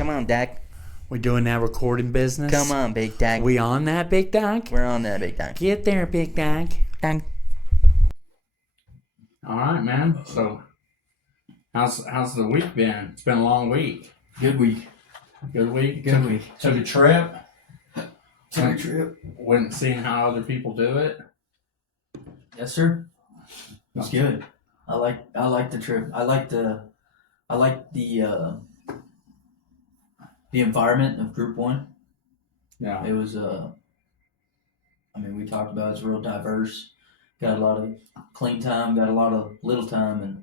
Come on, Dak. We doing that recording business? Come on, Big Dak. We on that, Big Dog? We're on that, Big Dak. Get there, Big Dog. Dang. All right, man. So, how's the week been? It's been a long week. Good week. Good week. Good week. Took a trip. Took a trip. Went and seen how other people do it. Yes, sir. It was good. I like the trip. I like the environment of Group 1. Yeah. It was we talked about it's real diverse. Got a lot of clean time, got a lot of little time, and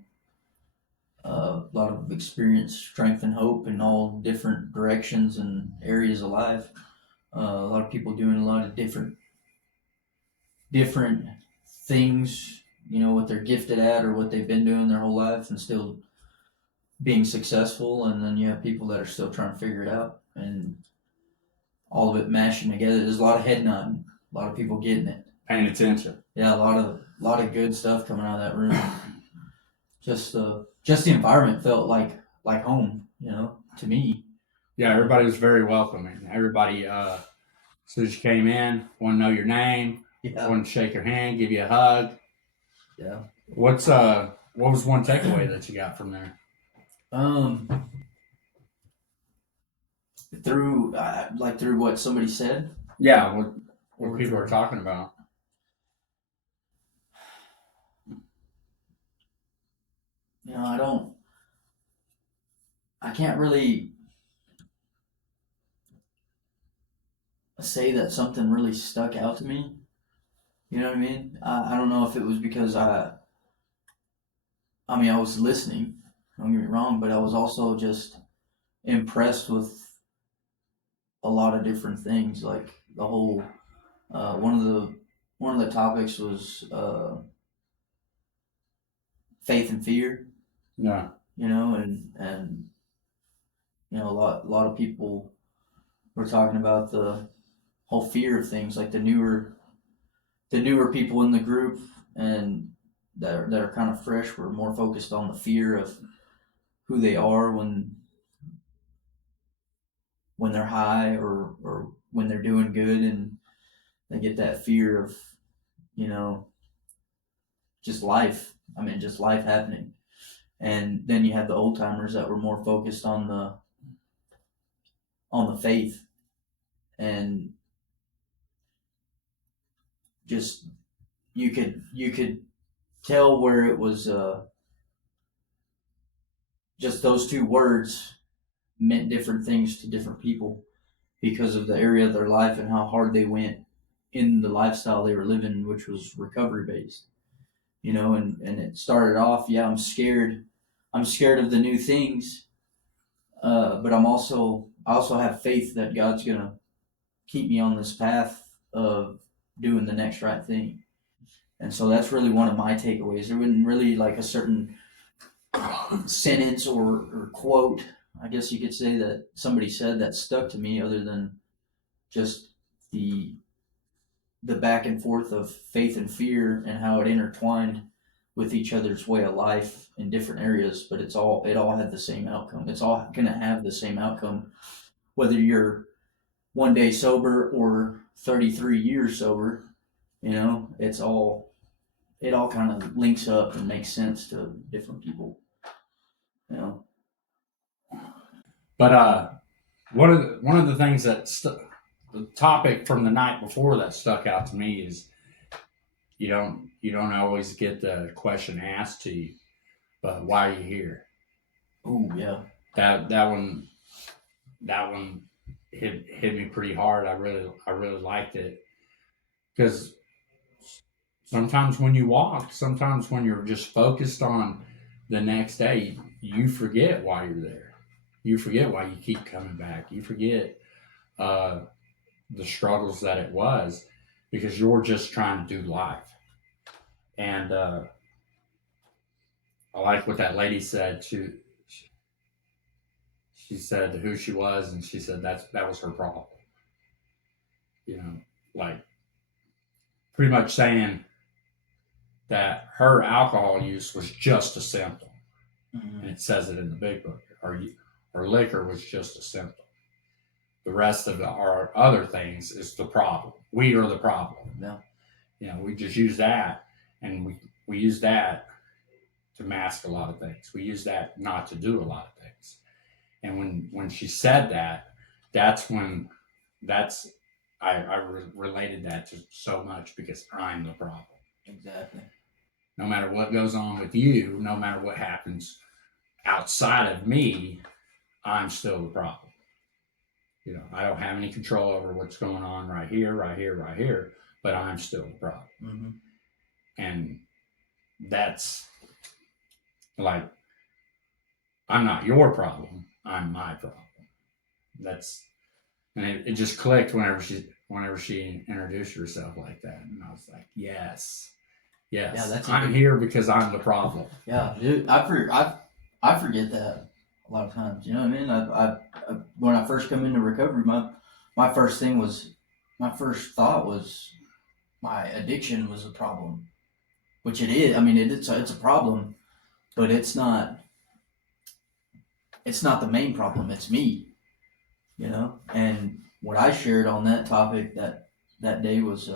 a lot of experience, strength, and hope in all different directions and areas of life. A lot of people doing a lot of different things, what they're gifted at or what they've been doing their whole life and still being successful. And then you have people that are still trying to figure it out, and all of it mashing together. There's a lot of head nodding, a lot of people getting it. Paying attention. Yeah, a lot of good stuff coming out of that room. Just the environment felt like home, to me. Yeah, everybody was very welcoming. Everybody, as soon as you came in, want to know your name, Yeah. want to shake your hand, give you a hug. Yeah. What was one takeaway that you got from there? Through what somebody said. Yeah, what people are talking about. I can't really say that something really stuck out to me. You know what I mean? I don't know if it was because I was listening, don't get me wrong, but I was also just impressed with a lot of different things. Like the whole, one of the topics was faith and fear. Yeah. And a lot of people were talking about the whole fear of things, like the newer people in the group and that are kind of fresh were more focused on the fear of who they are when they're high or when they're doing good, and they get that fear of just life. Just life happening. And then you have the old timers that were more focused on the faith, and just you could tell where it was just those two words meant different things to different people because of the area of their life and how hard they went in the lifestyle they were living, which was recovery based. And it started off, I'm scared of the new things, but I also have faith that God's gonna keep me on this path of doing the next right thing. And so that's really one of my takeaways. There wasn't really like a certain sentence or quote, I guess you could say, that somebody said that stuck to me, other than just the back and forth of faith and fear and how it intertwined with each other's way of life in different areas, but it all had the same outcome. It's all going to have the same outcome, whether you're one day sober or 33 years sober. It all kind of links up and makes sense to different people. But one of the things that the topic from the night before that stuck out to me is you don't always get the question asked to you, but why are you here? Oh yeah. That one hit me pretty hard. I really liked it, because sometimes when you walk, sometimes when you're just focused on the next day, you forget why you're there. You forget why you keep coming back. You forget the struggles that it was, because you're just trying to do life. And I like what that lady said. She said who she was, and she said that was her problem. Like pretty much saying that her alcohol use was just a symptom. Mm-hmm. And it says it in the big book. Are or liquor was just a symptom. The rest of our other things is the problem. We are the problem. Yeah. You know, we just use that, and we use that to mask a lot of things. We use that not to do a lot of things. And when she said that, that's when that's related that to so much because I'm the problem. Exactly. No matter what goes on with you, no matter what happens outside of me, I'm still the problem. You know, I don't have any control over what's going on right here, right here, right here, but I'm still the problem. Mm-hmm. And that's like, I'm not your problem, I'm my problem. That's, and it just clicked whenever she introduced herself like that, and I was like, yes, Yeah, that's I'm here because I'm the problem. Yeah, dude, I forget that a lot of times. You know what I mean? I when I first come into recovery, my first thought was my addiction was a problem, which it is. I mean, it's a problem, but it's not the main problem. It's me, you know. And what I shared on that topic that day was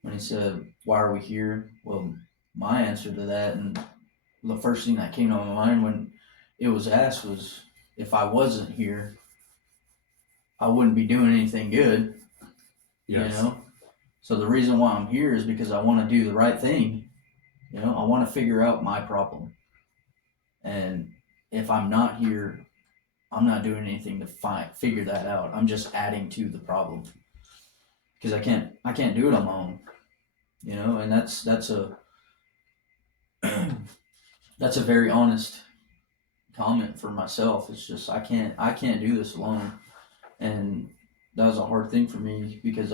when he said, "Why are we here?" Well, my answer to that, and the first thing that came to my mind when it was asked was, if I wasn't here, I wouldn't be doing anything good. Yes. You know? So the reason why I'm here is because I want to do the right thing. You know, I want to figure out my problem. And if I'm not here, I'm not doing anything to figure that out. I'm just adding to the problem. Because I can't do it on my own. You know, and that's a that's a very honest comment for myself. It's just I can't do this alone. And that was a hard thing for me because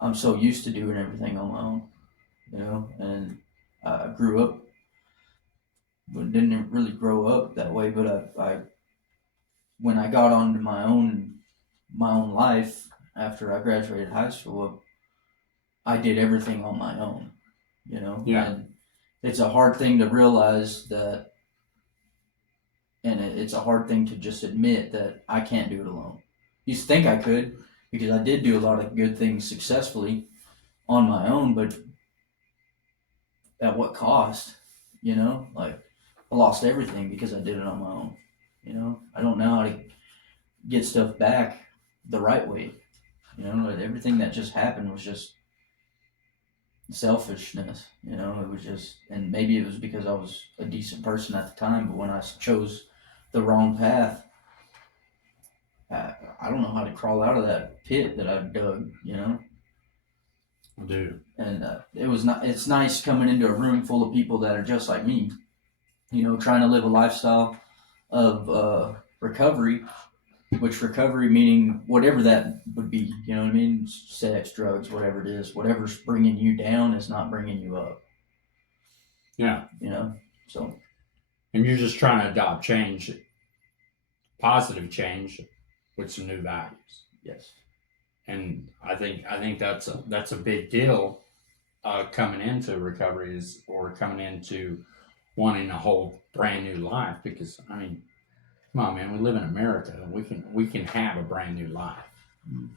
I'm so used to doing everything on my own, you know, and I grew up, but didn't really grow up that way. But I when I got onto my own life after I graduated high school, I did everything on my own, you know. Yeah. And it's a hard thing to realize that, and it's a hard thing to just admit that I can't do it alone. Used to think I could because I did do a lot of good things successfully on my own, but at what cost? You know, like I lost everything because I did it on my own. You know, I don't know how to get stuff back the right way. You know, everything that just happened was just selfishness. You know, it was just, and maybe it was because I was a decent person at the time, but when I chose the wrong path, I don't know how to crawl out of that pit that I've dug. You know. I do. And it was not. It's nice coming into a room full of people that are just like me, you know, trying to live a lifestyle of recovery, which recovery meaning whatever that would be. You know what I mean? Sex, drugs, whatever it is. Whatever's bringing you down is not bringing you up. Yeah. You know. So. And you're just trying to adopt change, positive change, with some new values. Yes. And I think that's a big deal. Coming into recovery or coming into wanting a whole brand new life, because I mean, come on, man, we live in America. We can have a brand new life. Mm.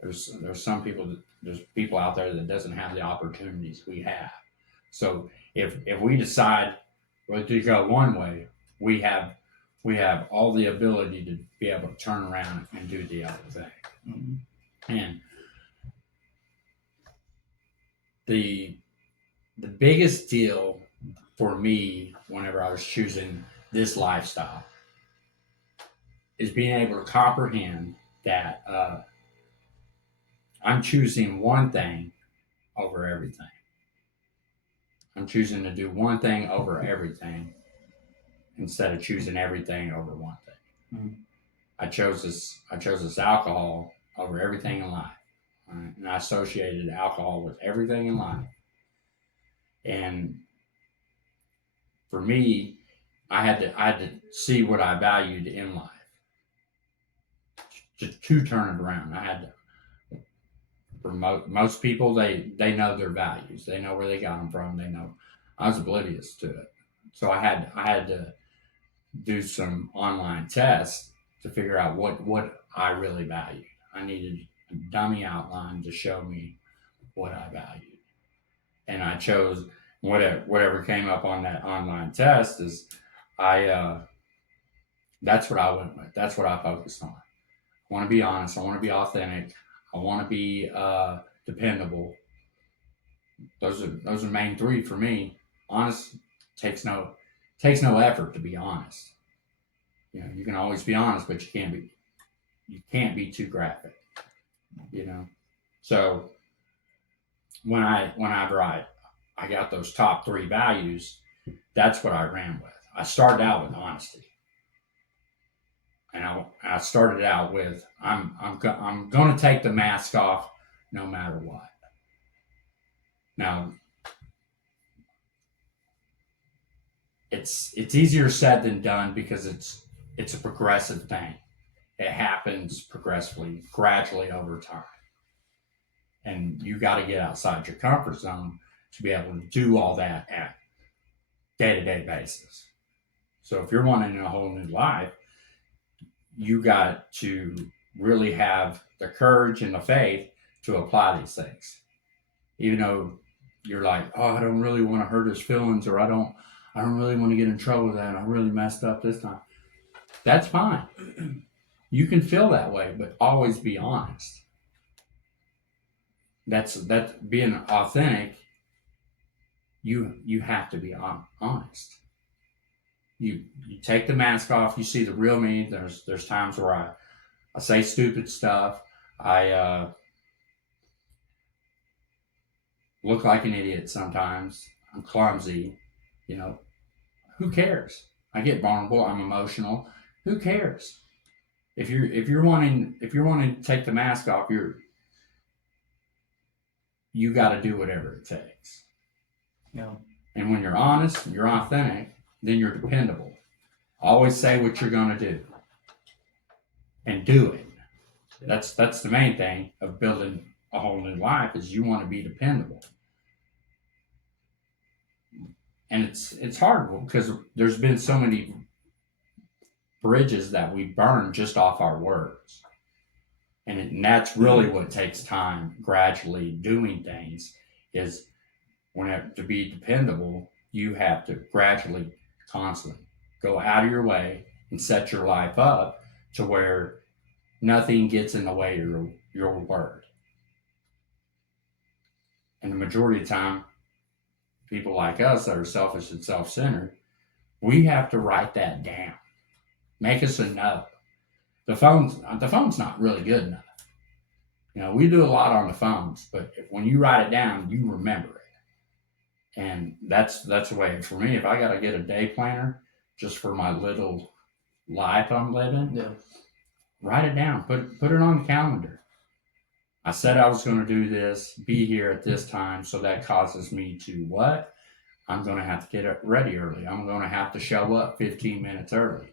There's some people there's people out there that doesn't have the opportunities we have. So if we decide to go one way, we have all the ability to be able to turn around and do the other thing. Mm-hmm. And the biggest deal for me whenever I was choosing this lifestyle is being able to comprehend that I'm choosing one thing over everything. I'm choosing to do one thing over everything instead of choosing everything over one thing. Mm-hmm. I chose this alcohol over everything in life. Right? And I associated alcohol with everything in life. And for me, I had to see what I valued in life to turn it around. I had to. For most people, they know their values. They know where they got them from. They know. I was oblivious to it, so I had to do some online tests to figure out what I really valued. I needed a dummy outline to show me what I valued, and I chose whatever came up on that online test is I that's what I went with. That's what I focused on. I want to be honest. I want to be authentic. I want to be dependable. Those are main three for me. Honest takes no effort to be honest. You know, you can always be honest, but you can't be too graphic. You know, so whenever I got those top three values, that's what I ran with. I started out with honesty, and I started out with I'm going to take the mask off no matter what. Now it's easier said than done because it's a progressive thing. It happens progressively, gradually over time, and you got to get outside your comfort zone to be able to do all that at day-to-day basis. So if you're wanting a whole new life, you got to really have the courage and the faith to apply these things. Even though you're like, oh, I don't really want to hurt his feelings, or I don't really want to get in trouble with that. I really messed up this time. That's fine. You can feel that way, but always be honest. That's being authentic. You have to be honest. You take the mask off. You see the real me. There's times where I say stupid stuff. I look like an idiot sometimes. I'm clumsy. You know, who cares? I get vulnerable. I'm emotional. Who cares? If you're wanting to take the mask off, you got to do whatever it takes. Yeah. And when you're honest, you're authentic, then you're dependable. Always say what you're going to do and do it. That's the main thing of building a whole new life is you want to be dependable. And it's hard because there's been so many bridges that we burn just off our words. And that's really what takes time gradually doing things is to be dependable, you have to gradually, constantly go out of your way and set your life up to where nothing gets in the way of your word. And the majority of the time, people like us that are selfish and self-centered, we have to write that down. Make us a note. The phone's not really good enough. You know, we do a lot on the phones, but when you write it down, you remember it. And that's the way for me. If I got to get a day planner just for my little life I'm living, Yeah. write it down. Put it on the calendar. I said I was going to do this, be here at this time, so that causes me to what? I'm going to have to get ready early. I'm going to have to show up 15 minutes early.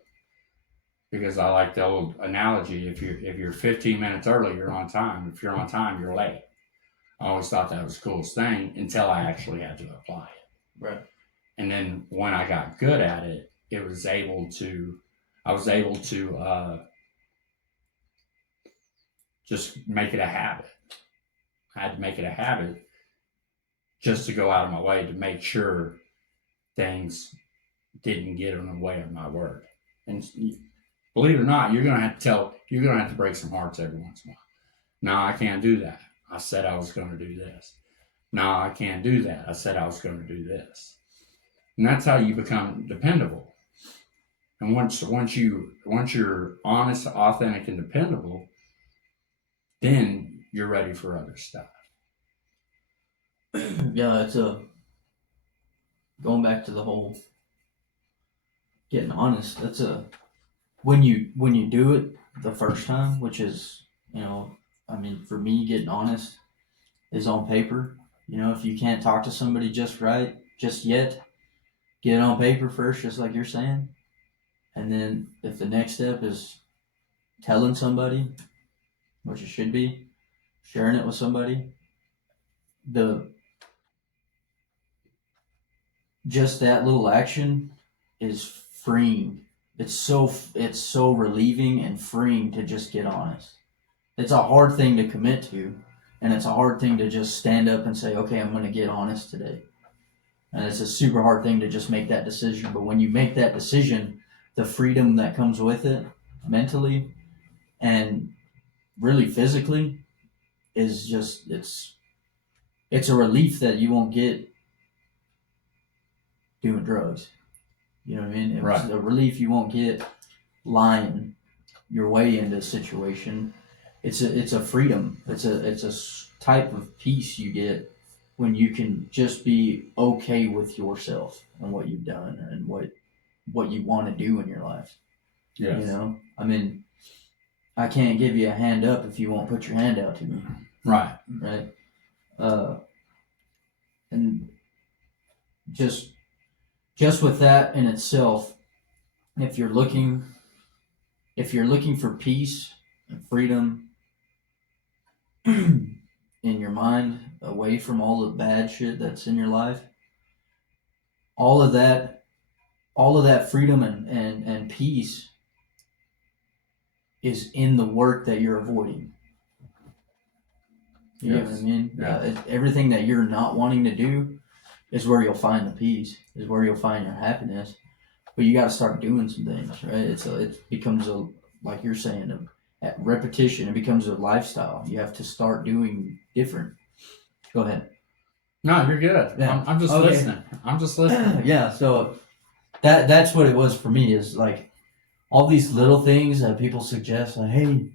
Because I like the old analogy, if you're 15 minutes early, you're on time. If you're on time, you're late. I always thought that was the coolest thing until I actually had to apply it. Right. And then when I got good at it, I was able to just make it a habit. I had to make it a habit just to go out of my way to make sure things didn't get in the way of my word. And believe it or not, you're gonna have to break some hearts every once in a while. No, I can't do that. I said I was gonna do this. No, I can't do that. I said I was gonna do this. And that's how you become dependable. And once you're honest, authentic, and dependable, then you're ready for other stuff. Yeah, it's going back to the whole getting honest. That's when you do it the first time, which is, I mean, for me, getting honest is on paper. If you can't talk to somebody just right, just yet, get it on paper first, just like you're saying. And then if the next step is telling somebody, which it should be, sharing it with somebody, just that little action is freeing it's so relieving and freeing to just get honest. It's a hard thing to commit to, and it's a hard thing to just stand up and say, okay, I'm going to get honest today. And it's a super hard thing to just make that decision. But when you make that decision, the freedom that comes with it, mentally and really physically, is just it's a relief that you won't get doing drugs. You know what I mean? Right. It's a relief you won't get lying your way into a situation. It's a freedom. It's a type of peace you get when you can just be okay with yourself and what you've done and what you want to do in your life. Yes. You know, I mean, I can't give you a hand up if you won't put your hand out to me. Right. Right. And just with that in itself, if you're looking for peace and freedom in your mind, away from all the bad shit that's in your life, all of that freedom and peace is in the work that you're avoiding. You know what I mean? Yeah. Everything that you're not wanting to do is where you'll find the peace, is where you'll find your happiness. But you got to start doing some things, right? It becomes like you're saying, at repetition. It becomes a lifestyle. You have to start doing different. Go ahead. No, you're good. Yeah. I'm just Okay. listening. I'm just listening. Yeah. So that's what it was for me. Is like all these little things that people suggest, like, hey,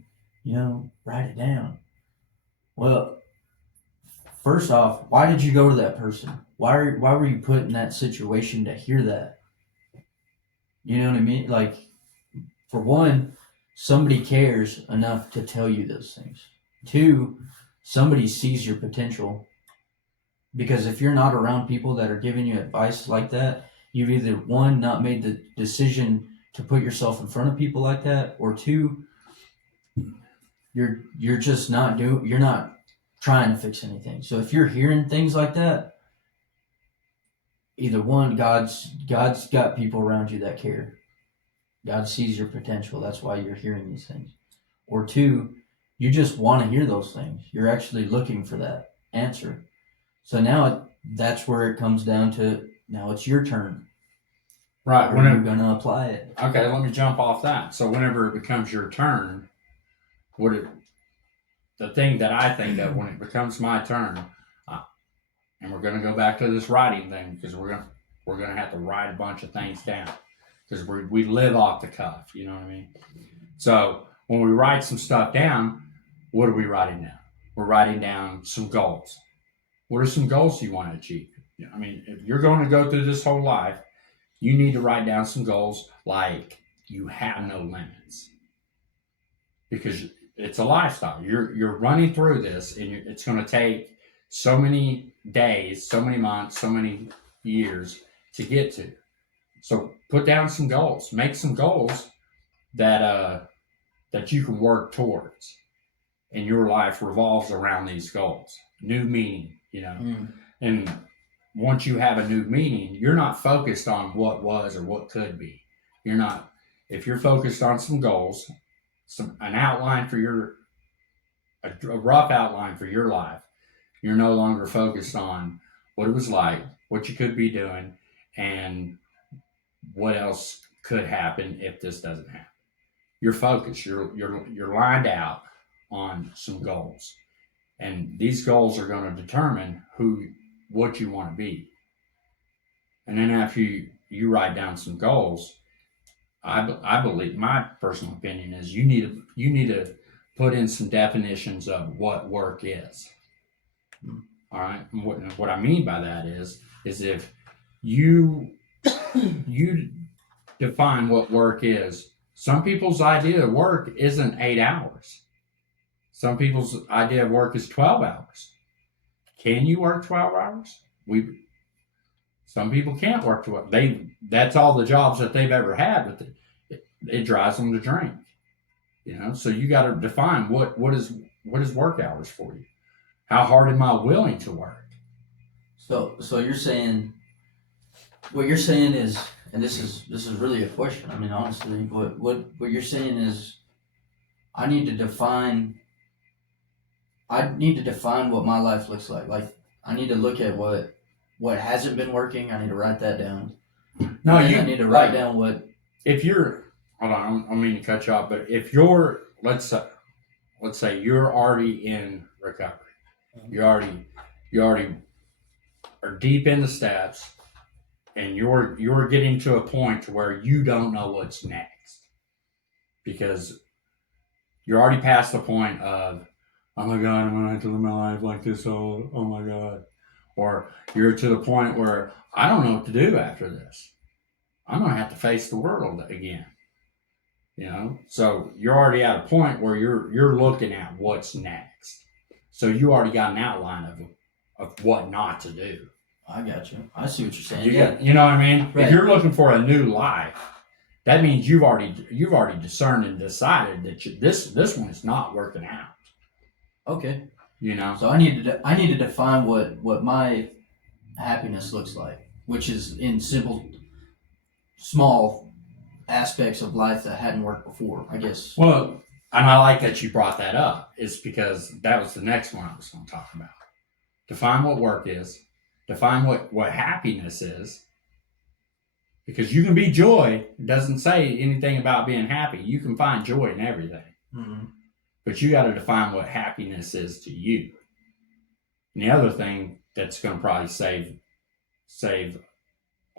write it down. Well, first off, why did you go to that person? Why were you put in that situation to hear that? You know what I mean? Like, for one, somebody cares enough to tell you those things. Two, somebody sees your potential. Because if you're not around people that are giving you advice like that, you've either, one, not made the decision to put yourself in front of people like that, or two, you're just you're not trying to fix anything. So if you're hearing things like that, either one, God's got people around you that care. God sees your potential. That's why you're hearing these things. Or two, you just want to hear those things. You're actually looking for that answer. So now that's where it comes down to, now it's your turn. Right. Are you going to apply it? Okay, let me jump off that. So whenever it becomes your turn, the thing that I think of when it becomes my turn, and we're going to go back to this writing thing, because we're going to have to write a bunch of things down, because we live off the cuff. You know what I mean? So when we write some stuff down, what are we writing down? We're writing down some goals. What are some goals you want to achieve? I mean, if you're going to go through this whole life, you need to write down some goals like you have no limits, because it's a lifestyle. You're running through this, and it's going to take so many days, so many months, so many years to get to. So put down some goals. Make some goals that you can work towards, and your life revolves around these goals. New meaning, and once you have a new meaning, you're not focused on what was or what could be. You're not. If you're focused on some goals, an outline for a rough outline for your life, you're no longer focused on what it was like, what you could be doing, and what else could happen if this doesn't happen. You're focused. You're lined out on some goals, and these goals are going to determine what you want to be. And then after you write down some goals, I believe, my personal opinion is, you need to put in some definitions of what work is. All right. And what I mean by that is if you define what work is. Some people's idea of work isn't 8 hours. Some people's idea of work is 12 hours. Can you work 12 hours? Some people can't work 12. That's all the jobs that they've ever had, but it drives them to drink. So you got to define what is work hours for you. How hard am I willing to work? So you're saying, what you're saying is, and this is really a question. I mean, honestly, what you're saying is, I need to define. I need to define what my life looks like. Like, I need to look at what hasn't been working. I need to write that down. No, And then you I need to write like, down what. if you're, hold on, I don't mean to cut you off, but if you're, let's say you're already in recovery, you already are deep in the steps, and you're getting to a point to where you don't know what's next because you're already past the point of, oh my God, I'm gonna have to live my life like this. Oh my God, or you're to the point where I don't know what to do after this. I'm gonna have to face the world again. So you're already at a point where you're looking at what's next. So you already got an outline of what not to do. I got you. I see what you're saying. You know what I mean? Right. If you're looking for a new life, that means you've already discerned and decided that this one is not working out. Okay. So I need to define what my happiness looks like, which is in simple, small aspects of life that hadn't worked before, I guess. Well, and I like that you brought that up. It's because that was the next one I was going to talk about. Define what work is. Define what happiness is. Because you can be joy. It doesn't say anything about being happy. You can find joy in everything. Mm-hmm. But you got to define what happiness is to you. And the other thing that's going to probably save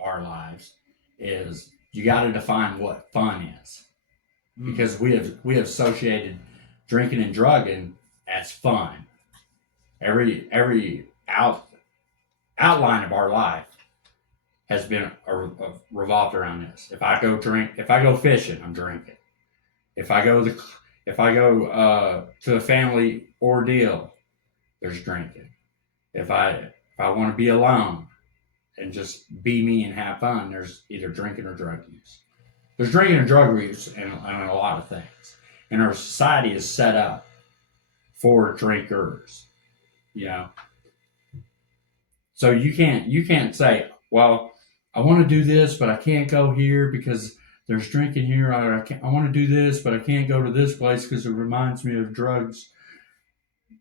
our lives is you got to define what fun is. Because we have associated drinking and drugging as fun. Every outline of our life has been revolved around this. If I go fishing, I'm drinking. If I go to a family ordeal, there's drinking. If I want to be alone and just be me and have fun, there's either drinking or drug use. There's drinking and drug use in a lot of things, and our society is set up for drinkers. So you can't say, well, I want to do this, but I can't go here because there's drinking here. I want to do this, but I can't go to this place because it reminds me of drugs.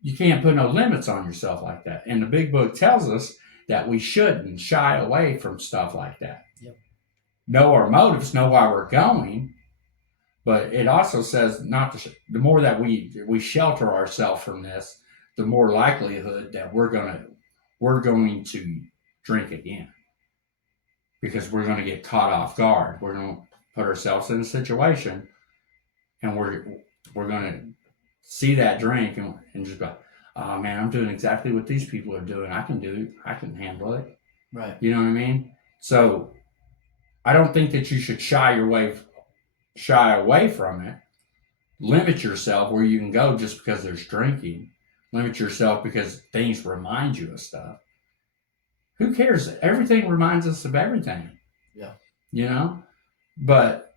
You can't put no limits on yourself like that. And the big book tells us that we shouldn't shy away from stuff like that. Yep. Know our motives, know why we're going, but it also says not to. The more that we shelter ourselves from this, the more likelihood that we're going to drink again, because we're going to get caught off guard. We're going to put ourselves in a situation, and we're going to see that drink and just go, oh man, I'm doing exactly what these people are doing. I can do it. I can handle it. Right. You know what I mean? So I don't think that you should shy away from it. Limit yourself where you can go just because there's drinking. Limit yourself because things remind you of stuff. Who cares? Everything reminds us of everything. Yeah. But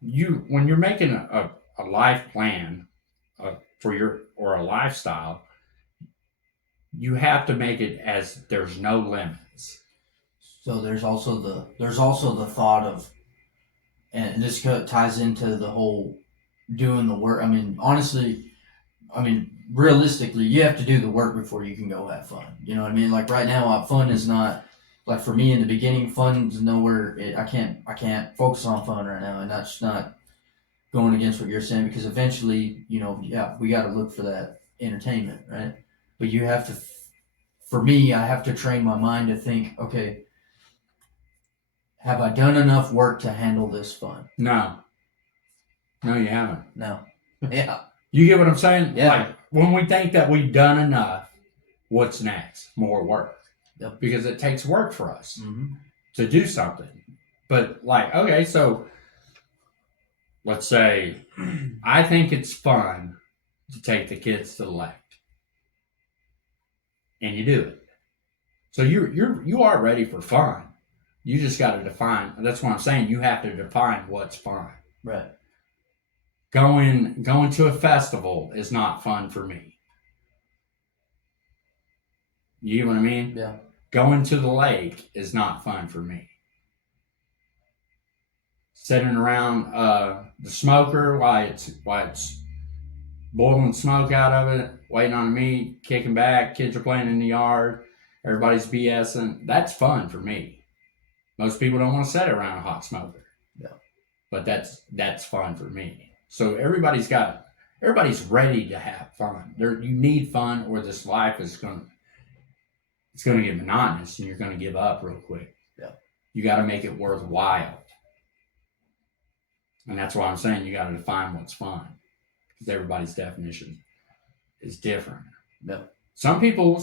when you're making a life plan or a lifestyle, you have to make it as there's no limits. So there's also the thought of, and this ties into the whole doing the work. I mean, honestly, realistically, you have to do the work before you can go have fun. You know what I mean? Like right now, fun is not, like for me in the beginning, fun's nowhere. I can't focus on fun right now, and that's not going against what you're saying, because eventually, we got to look for that entertainment, right? But you have to, for me, I have to train my mind to think, okay, have I done enough work to handle this fun? No, you haven't. No. Yeah. You get what I'm saying? Yeah. Like when we think that we've done enough, what's next? More work. Yep. Because it takes work for us Mm-hmm. to do something. But okay, so let's say I think it's fun to take the kids to the lake, and you do it. So you are ready for fun. You just got to define. That's what I'm saying. You have to define what's fun. Right. Going to a festival is not fun for me. You know what I mean? Yeah. Going to the lake is not fun for me. sitting around the smoker while it's boiling smoke out of it, waiting on the meat, kicking back, kids are playing in the yard, everybody's BSing. That's fun for me. Most people don't want to sit around a hot smoker. Yeah. But that's fun for me. So everybody's ready to have fun. You need fun or this life is gonna get monotonous and you're gonna give up real quick. Yeah. You gotta make it worthwhile. And that's why I'm saying you gotta define what's fun. Because everybody's definition is different. Yeah. Some people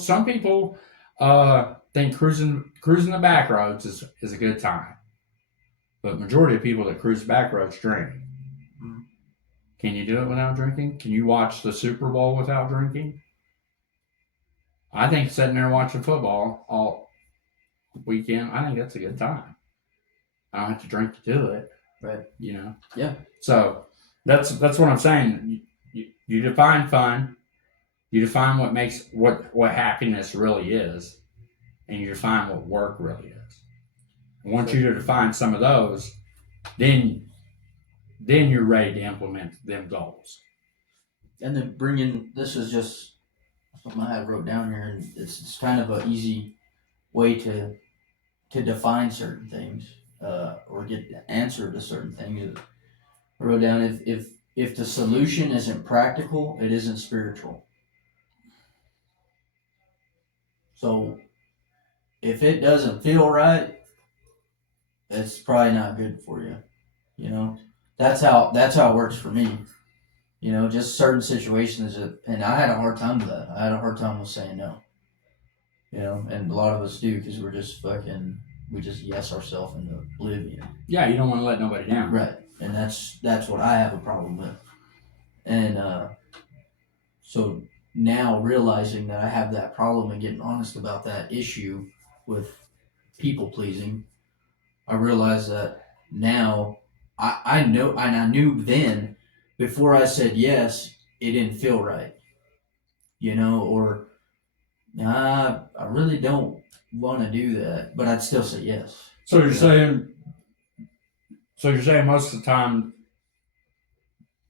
think cruising the back roads is a good time. But majority of people that cruise back roads drink. Mm-hmm. Can you do it without drinking? Can you watch the Super Bowl without drinking? I think sitting there watching football all weekend, I think that's a good time. I don't have to drink to do it. Right. You know? Yeah. So that's what I'm saying. You define fun. You define what happiness really is. And you define what work really is. And once you define some of those, then you're ready to implement them goals. And then this is just something I had wrote down here, and it's kind of an easy way to define certain things or get the answer to certain things. I wrote down if the solution isn't practical, it isn't spiritual. So if it doesn't feel right, it's probably not good for you. You know, that's how it works for me. You know, just certain situations and I had a hard time with that. I had a hard time with saying no. You know, and a lot of us do because we just yes ourselves into oblivion. Yeah, you don't want to let nobody down. Right, and that's what I have a problem with. And so now realizing that I have that problem and getting honest about that issue with people pleasing, I realize that now I know, and I knew then before I said yes, it didn't feel right, you know, or nah, I really don't want to do that, but I'd still say yes. So you're saying most of the time,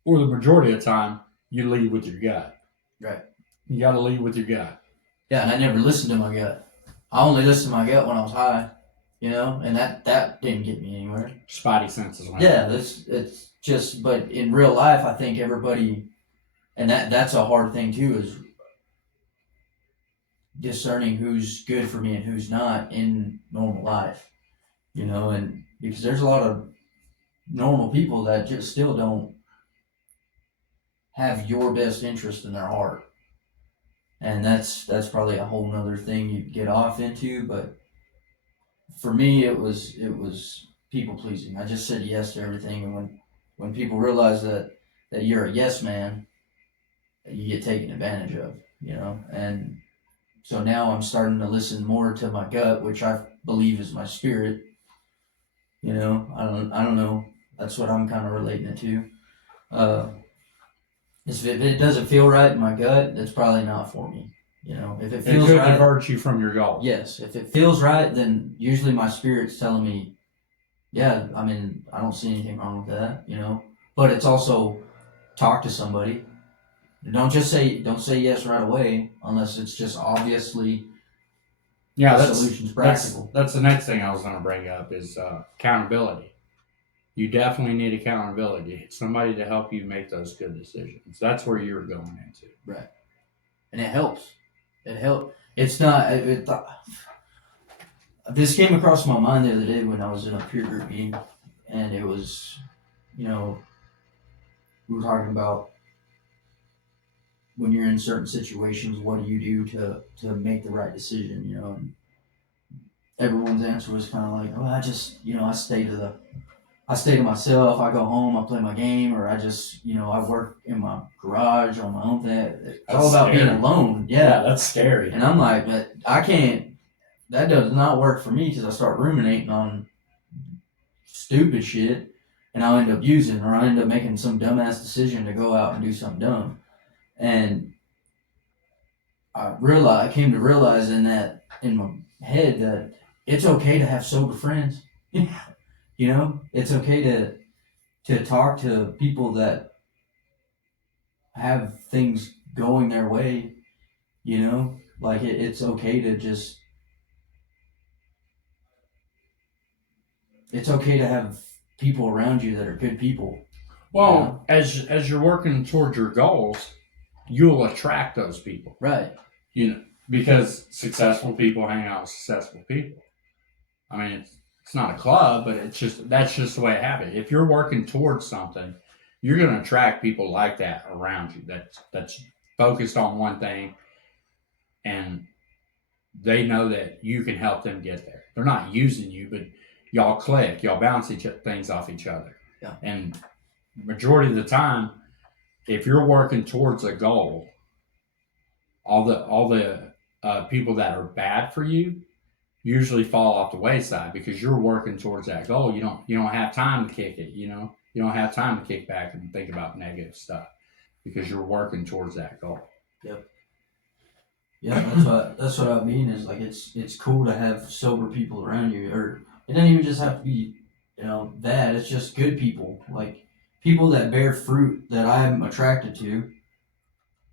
or the majority of the time, you lead with your gut. Right. You got to lead with your gut. Yeah, and I never listened to my gut. I only listened to my gut when I was high, you know, and that didn't get me anywhere. Spidey senses. Yeah, it's just, but in real life, I think everybody, and that's a hard thing too, is discerning who's good for me and who's not in normal life, you know, and because there's a lot of normal people that just still don't have your best interest in their heart. And that's probably a whole nother thing you get off into, but for me, it was people pleasing. I just said yes to everything, and when people realize that you're a yes man, you get taken advantage of, you know. And so now I'm starting to listen more to my gut, which I believe is my spirit. You know, I don't know. That's what I'm kind of relating it to. If it doesn't feel right in my gut, it's probably not for me. You know, if it feels could right, divert you from your goal. yes. If it feels right, then usually my spirit's telling me, yeah, I mean, I don't see anything wrong with that, you know. But it's also talk to somebody. Don't say yes right away unless it's just obviously the solution's practical. That's the next thing I was going to bring up is accountability. You definitely need accountability. Somebody to help you make those good decisions. That's where you're going into. Right. And it helps. It helps. It's not. This came across my mind the other day when I was in a peer group meeting, and it was, you know, we were talking about when you're in certain situations, what do you do to make the right decision, you know? And everyone's answer was kind of like, oh, I just, you know, I stay to myself. I go home, I play my game, or I just, you know, I work in my garage on my own thing. It's all about being alone. Yeah, that's scary. And I'm like, but I can't. That does not work for me because I start ruminating on stupid shit, and I'll end up using, or I end up making some dumbass decision to go out and do something dumb. And I came to realize in my head that it's okay to have sober friends. You know, it's okay to talk to people that have things going their way, you know, like it's okay to just, it's okay to have people around you that are good people. Well, as you're working towards your goals, you'll attract those people. Right. You know, because successful people hang out with successful people. I mean, it's not a club, but that's just the way it happens. If you're working towards something, you're going to attract people like that around you. That's focused on one thing, and they know that you can help them get there. They're not using you, but y'all click, y'all bounce things off each other. Yeah. And majority of the time, if you're working towards a goal, all the people that are bad for you usually fall off the wayside because you're working towards that goal. You don't have time to kick it. You don't have time to kick back and think about negative stuff because you're working towards that goal. Yep. Yeah, that's what I mean. Is like it's cool to have sober people around you, or it doesn't even just have to be, that. It's just good people, like people that bear fruit that I'm attracted to.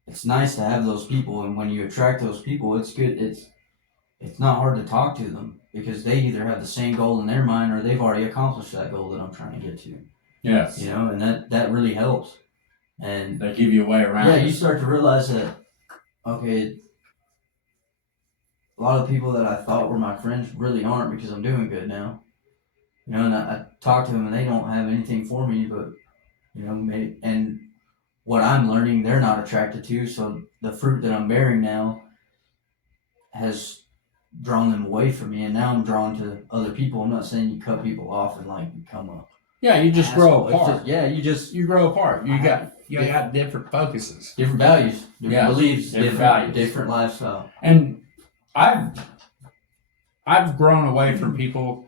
It's nice to have those people, and when you attract those people, it's good. It's not hard to talk to them because they either have the same goal in their mind or they've already accomplished that goal that I'm trying to get to. Yes. And that really helps. And they give you a way around. Yeah, you start to realize that, okay, a lot of people that I thought were my friends really aren't because I'm doing good now. And I talk to them and they don't have anything for me, but, maybe, and what I'm learning, they're not attracted to. So the fruit that I'm bearing now has drawn them away from me, and now I'm drawn to other people. I'm not saying you cut people off and like become a you just asshole. grow apart. You grow apart. You got different focuses, different values, different beliefs, different values, different lifestyle. And I've grown away from people,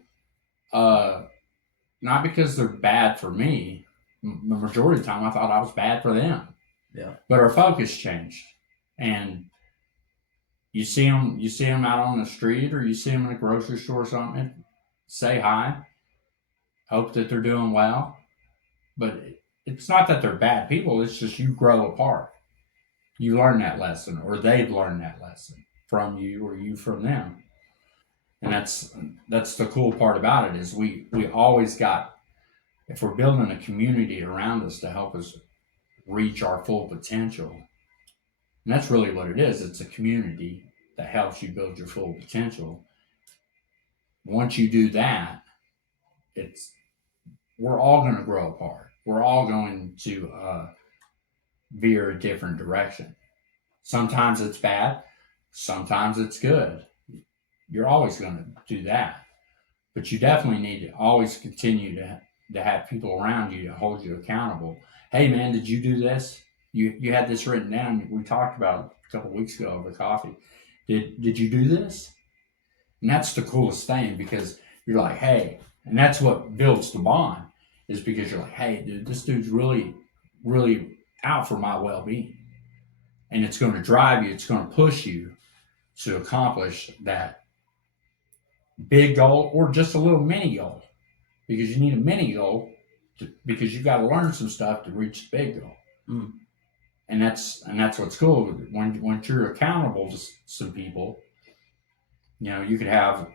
not because they're bad for me. The majority of the time, I thought I was bad for them. Yeah. But our focus changed, and you see them out on the street, or you see them in a grocery store or something. Say hi. Hope that they're doing well. But it's not that they're bad people. It's just you grow apart. You learn that lesson, or they've learned that lesson from you, or you from them. And that's the cool part about it is we always got, if we're building a community around us to help us reach our full potential, and that's really what it is. It's a community that helps you build your full potential. Once you do that, we're all going to grow apart. We're all going to veer a different direction. Sometimes it's bad. Sometimes it's good. You're always going to do that. But you definitely need to always continue to have people around you to hold you accountable. Hey, man, did you do this? You had this written down. We talked about it a couple of weeks ago over coffee. Did you do this? And that's the coolest thing because you're like, hey, and that's what builds the bond is because you're like, hey, dude, this dude's really, really out for my well-being. And it's going to drive you. It's going to push you to accomplish that big goal or just a little mini goal, because you need a mini goal because you got to learn some stuff to reach the big goal. Mm. And that's what's cool when you're accountable to some people. You could have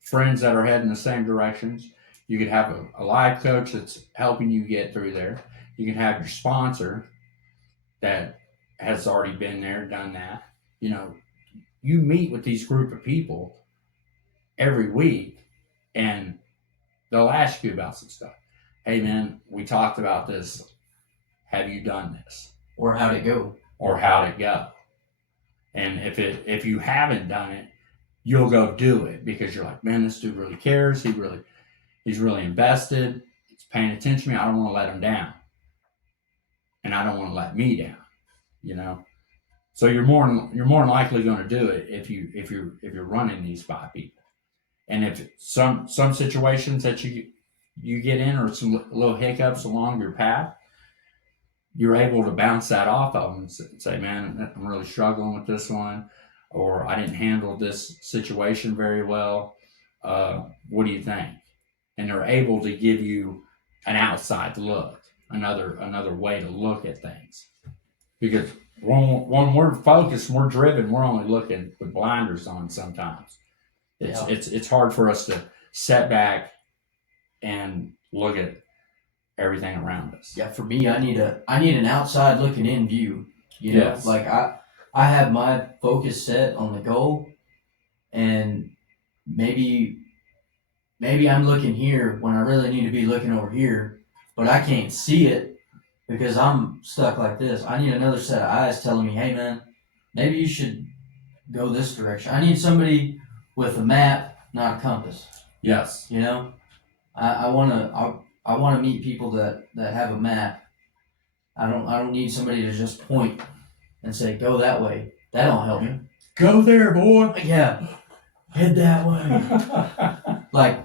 friends that are heading the same directions. You could have a life coach that's helping you get through there. You can have your sponsor that has already been there, done that. You meet with these group of people every week, and they'll ask you about some stuff. Hey, man, we talked about this. Have you done this? Or how'd it go? Or how'd it go? And if you haven't done it, you'll go do it because you're like, man, this dude really cares. He's really invested. He's paying attention to me. I don't want to let him down, and I don't want to let me down. So you're more than likely going to do it if you're running these 5 people. And if some situations that you get in or some little hiccups along your path, you're able to bounce that off of them and say, man, I'm really struggling with this one, or I didn't handle this situation very well. What do you think? And they're able to give you an outside look, another way to look at things. Because when we're focused, we're driven, we're only looking with blinders on sometimes. It's hard for us to set back and look at everything around us. Yeah, for me, I need an outside looking in view. You know, Yes. like I have my focus set on the goal, and maybe I'm looking here when I really need to be looking over here, but I can't see it because I'm stuck like this. I need another set of eyes telling me, hey man, maybe you should go this direction. I need somebody with a map, not a compass. Yes. You know, I wanna meet people that have a map. I don't need somebody to just point and say go that way. That don't help me. Go there, boy. Yeah, head that way. Like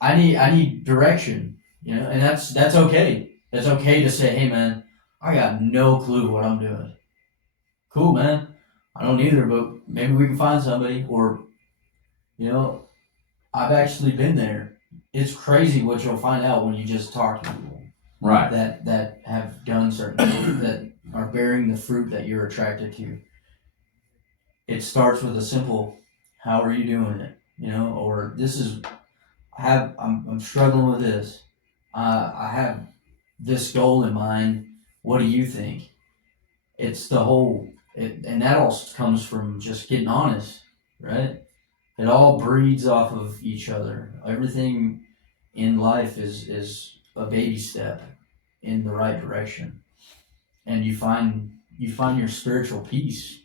I need direction, you know, and that's okay. It's okay to say, hey man, I got no clue what I'm doing. Cool, man. I don't either, but maybe we can find somebody. Or, you know, I've actually been there. It's crazy what you'll find out when you just talk to people Right. that have done certain things, that are bearing the fruit that you're attracted to. It starts with a simple, how are you doing it? You know, or I'm struggling with this. I have this goal in mind. What do you think? It's the whole, and that all comes from just getting honest, right? It all breeds off of each other. Everything in life is a baby step in the right direction, and you find your spiritual peace.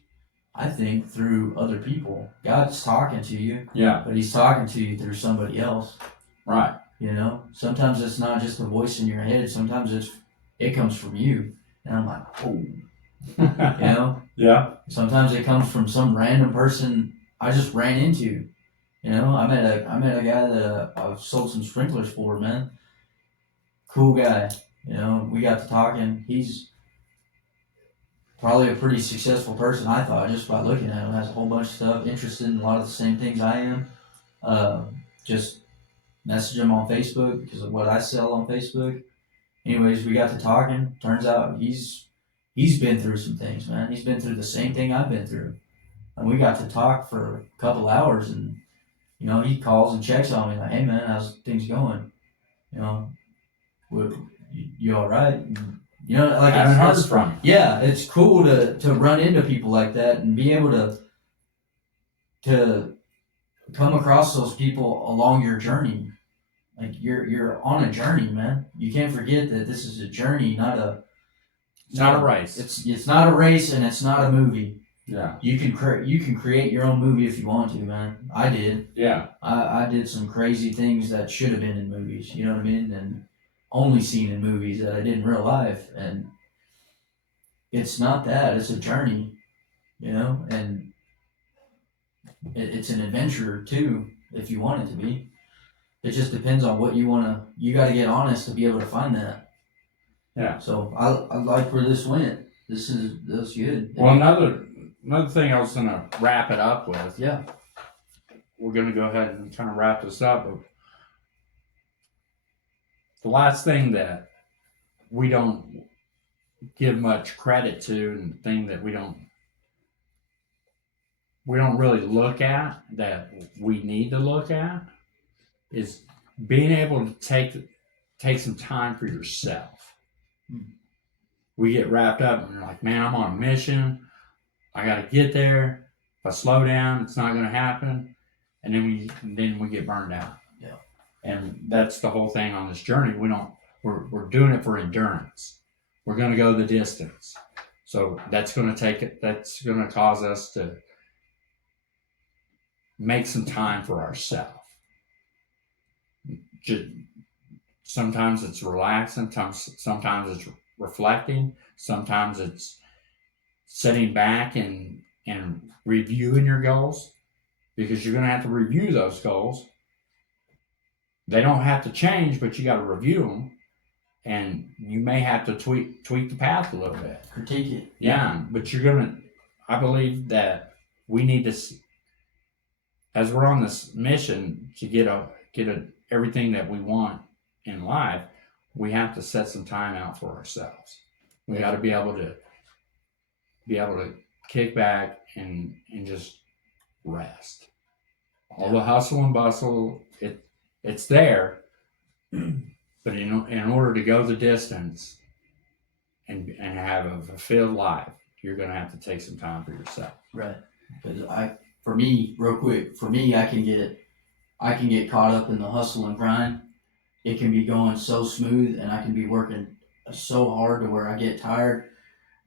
I think through other people. God's talking to you, Yeah. but He's talking to you through somebody else. Right. You know, sometimes it's not just a voice in your head. Sometimes it comes from you, and I'm like, oh, you know. Yeah. Sometimes it comes from some random person I just ran into. You know, I met a guy that I've sold some sprinklers for, man. Cool guy. You know, we got to talking. He's probably a pretty successful person, I thought, just by looking at him. Has a whole bunch of stuff, interested in a lot of the same things I am. Just message him on Facebook because of what I sell on Facebook. Anyways, we got to talking. Turns out he's been through some things, man. He's been through the same thing I've been through. And we got to talk for a couple hours, and you know, he calls and checks on me like, "Hey man, how's things going? You know, you all right?" And, you know, like Haven't heard it's from him. yeah, it's cool to run into people like that and be able to come across those people along your journey. Like you're on a journey, man. You can't forget that this is a journey, not a. It's not a race. It's not a race, and it's not a movie. Yeah. You can create your own movie if you want to, man. I did. Yeah. I did some crazy things that should have been in movies. You know what I mean? And only seen in movies that I did in real life. And it's not that. It's a journey. You know, and it's an adventure too, if you want it to be. It just depends on what you want to. You got to get honest to be able to find that. Yeah. So I like where this went. That's good. Well, another thing I was gonna wrap it up with. Yeah. We're gonna go ahead and kind of wrap this up. But the last thing that we don't give much credit to, and the thing that we don't really look at, that we need to look at, is being able to take some time for yourself. We get wrapped up and we're like, man, I'm on a mission. I got to get there. If I slow down, it's not going to happen. And then we get burned out. Yeah. And that's the whole thing on this journey. We're doing it for endurance. We're going to go the distance. So that's going to cause us to make some time for ourselves. Sometimes it's relaxing, sometimes it's reflecting, sometimes it's sitting back and reviewing your goals, because you're going to have to review those goals. They don't have to change, but you got to review them, and you may have to tweak the path a little bit. Critique it. Yeah, but I believe that we need to, as we're on this mission to get everything that we want in life, we have to set some time out for ourselves. We got to be able to kick back and just rest. All the hustle and bustle, it's there, but in order to go the distance and have a fulfilled life, you're going to have to take some time for yourself. Right. Because for me, real quick, I can get caught up in the hustle and grind. It can be going so smooth, and I can be working so hard to where I get tired,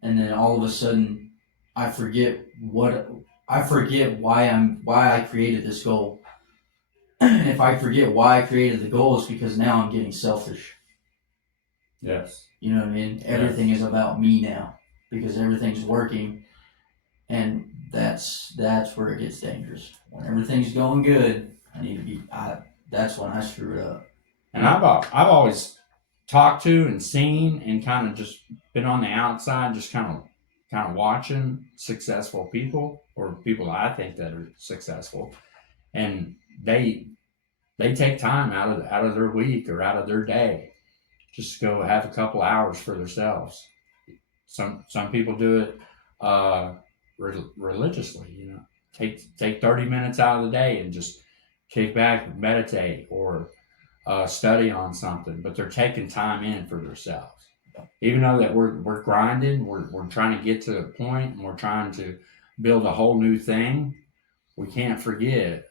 and then all of a sudden, I forget why I created this goal. And if I forget why I created the goal, it's because now I'm getting selfish. Yes. You know what I mean? Everything is about me now because everything's working, and that's where it gets dangerous. When everything's going good, that's when I screw it up. And I've always talked to and seen and kind of just been on the outside, just kind of watching successful people or people I think that are successful, and they take time out of their week or out of their day just to go have a couple hours for themselves. Some people do it religiously, you know, take 30 minutes out of the day and just kick back, meditate, or study on something, but they're taking time in for themselves. Even though that we're grinding, we're trying to get to a point, and we're trying to build a whole new thing. We can't forget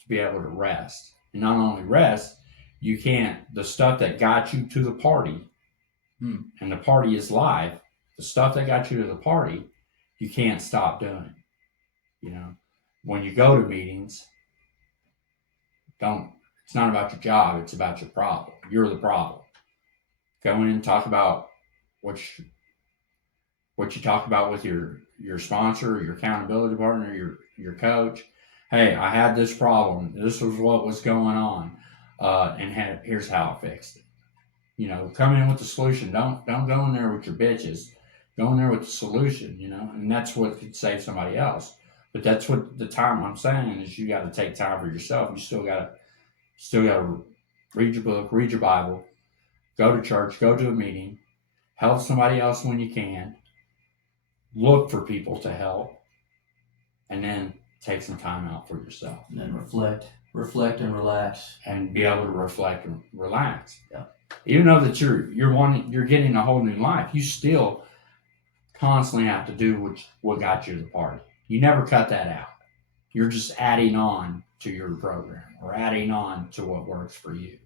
to be able to rest, and not only rest, the stuff that got you to the party, and the party is live. The stuff that got you to the party, you can't stop doing. You know, when you go to meetings, it's not about your job, it's about your problem. You're the problem. Go in and talk about what you talk about with your sponsor, your accountability partner, your coach. Hey, I had this problem. This was what was going on, and here's how I fixed it. You know, come in with the solution. Don't go in there with your bitches. Go in there with the solution. You know, and that's what could save somebody else. But that's what the time I'm saying is you got to take time for yourself. You still got to read your book, read your Bible, go to church, go to a meeting, help somebody else when you can, look for people to help, and then take some time out for yourself. And then reflect and relax. And be able to reflect and relax. Yeah. Even though that you're getting a whole new life, you still constantly have to do what got you to the party. You never cut that out. You're just adding on to your program or adding on to what works for you.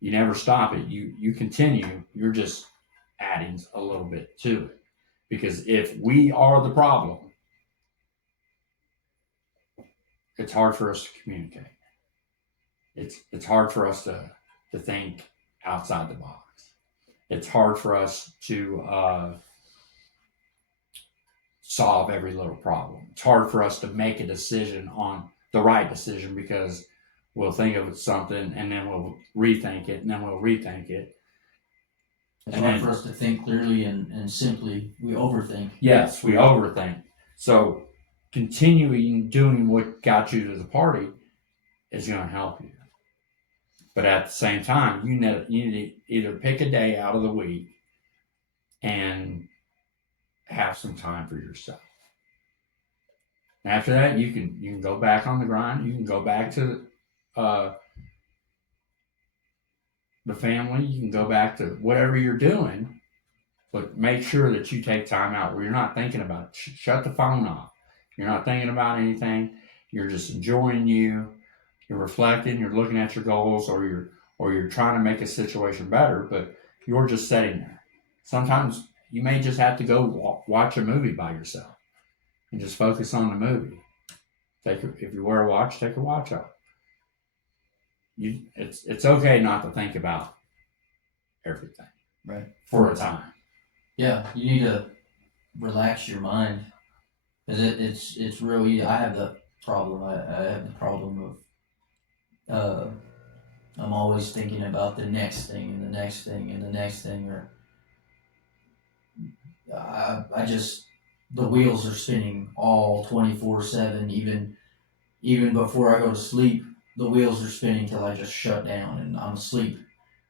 You never stop it. You continue. You're just adding a little bit to it. Because if we are the problem, it's hard for us to communicate. It's hard for us to think outside the box. It's hard for us to solve every little problem. It's hard for us to make a decision on the right decision because we'll think of something and then we'll rethink it and then we'll rethink it. It's hard for us to think clearly and simply. We overthink. Yes, we overthink. So continuing doing what got you to the party is going to help you. But at the same time, you need to either pick a day out of the week and have some time for yourself. And after that, you can go back on the grind. You can go back to the family. You can go back to whatever you're doing, but make sure that you take time out where you're not thinking about it. Shut the phone off. You're not thinking about anything. You're just enjoying you. You're reflecting. You're looking at your goals, or you're trying to make a situation better. But you're just sitting there. Sometimes you may just have to go watch a movie by yourself and just focus on the movie. If you wear a watch, take a watch off. It's okay not to think about everything. Right. For a time. Yeah, you need to relax your mind. Cause it's real easy. I have the problem. I have the problem of I'm always thinking about the next thing and the next thing and the next thing, or the wheels are spinning all 24/7. Even before I go to sleep, the wheels are spinning till I just shut down and I'm asleep.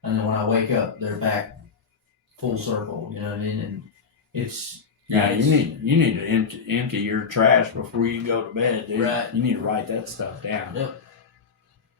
and then when I wake up, they're back full circle. You know what I mean? And it's Yeah, it's- you need to empty your trash before you go to bed, dude. Right. You need to write that stuff down. Yep.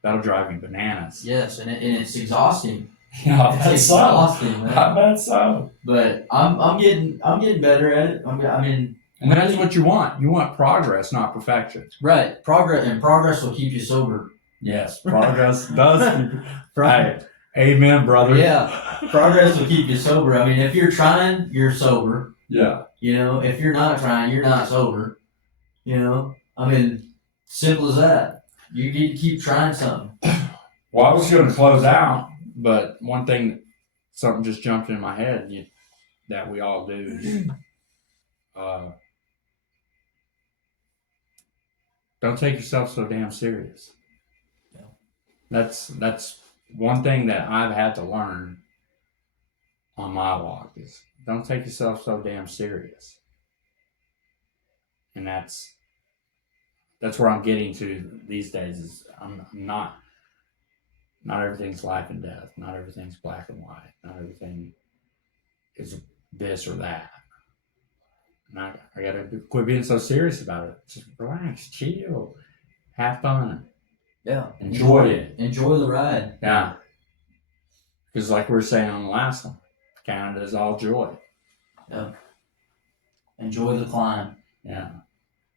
That'll drive you bananas. Yes, and it's exhausting. Yeah, It's I bet so. exhausting, man. I bet so. But I'm getting better at it. I mean, And that's what you want. You want progress, not perfection. right? Progress will keep you sober. Yes, progress does. Right. Amen, brother. Yeah, progress will keep you sober. I mean, if you're trying, you're sober. Yeah. You know, if you're not trying, you're not sober. You know, I mean, simple as that. You need to keep trying something. Well, I was going to close out, but one thing, something just jumped in my head that we all do is, don't take yourself so damn serious. Yeah. That's one thing that I've had to learn on my walk is don't take yourself so damn serious. And that's where I'm getting to these days is I'm not everything's life and death. Not everything's black and white. Not everything is this or that. And I gotta quit being so serious about it. Just relax, chill, have fun. Yeah, Enjoy it. Enjoy the ride. Yeah. Because like we were saying on the last one, Canada is all joy. Yeah. Enjoy the climb. Yeah.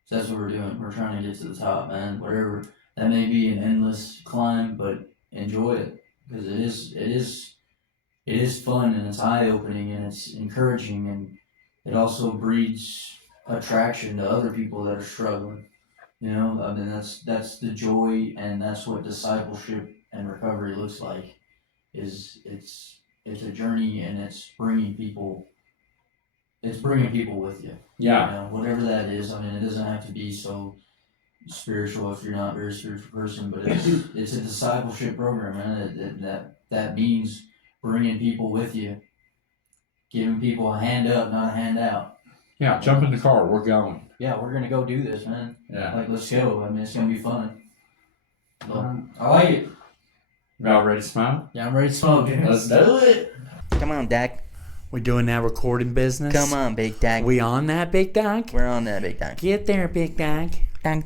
So that's what we're doing. We're trying to get to the top, man. Whatever that may be, an endless climb, but enjoy it because it is fun and it's eye opening and it's encouraging and it also breeds attraction to other people that are struggling. You know, I mean that's the joy and that's what discipleship and recovery looks like. Is it's a journey and it's bringing people with you. Yeah. You know, whatever that is. I mean, it doesn't have to be so spiritual if you're not a very spiritual person, but it's a discipleship program, man. That means bringing people with you, giving people a hand up, not a handout. Yeah. Jump in the car. We're going. Yeah, we're gonna go do this, man. Yeah. Like, let's go. I mean, it's gonna be fun. So, I like it. Y'all ready to smoke? Yeah, I'm ready to smoke. Let's do it. Come on, Dak. We doing that recording business? Come on, Big Dak. We on that, Big Dog? We're on that, Big Dak. Get there, Big Dog. Dak.